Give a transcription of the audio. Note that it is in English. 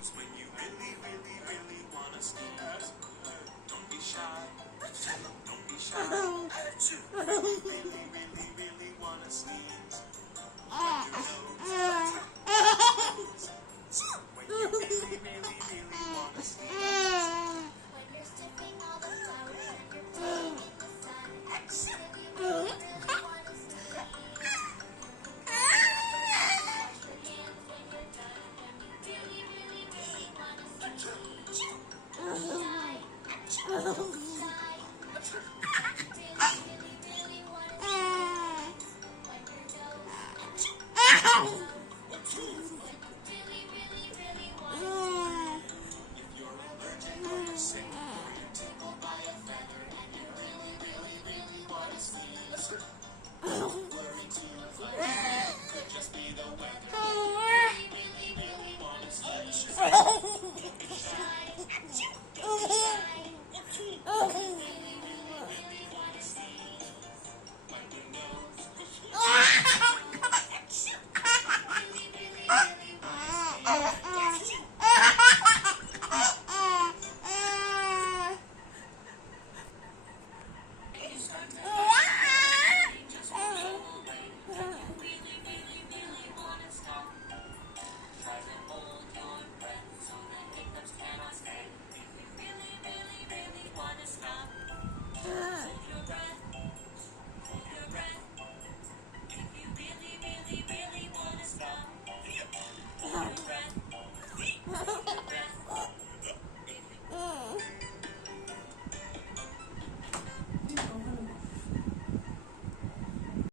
When you really, really, really wanna sneeze, don't be shy. Don't be shy. Really, really, really, really wanna sneeze. Wipe your nose.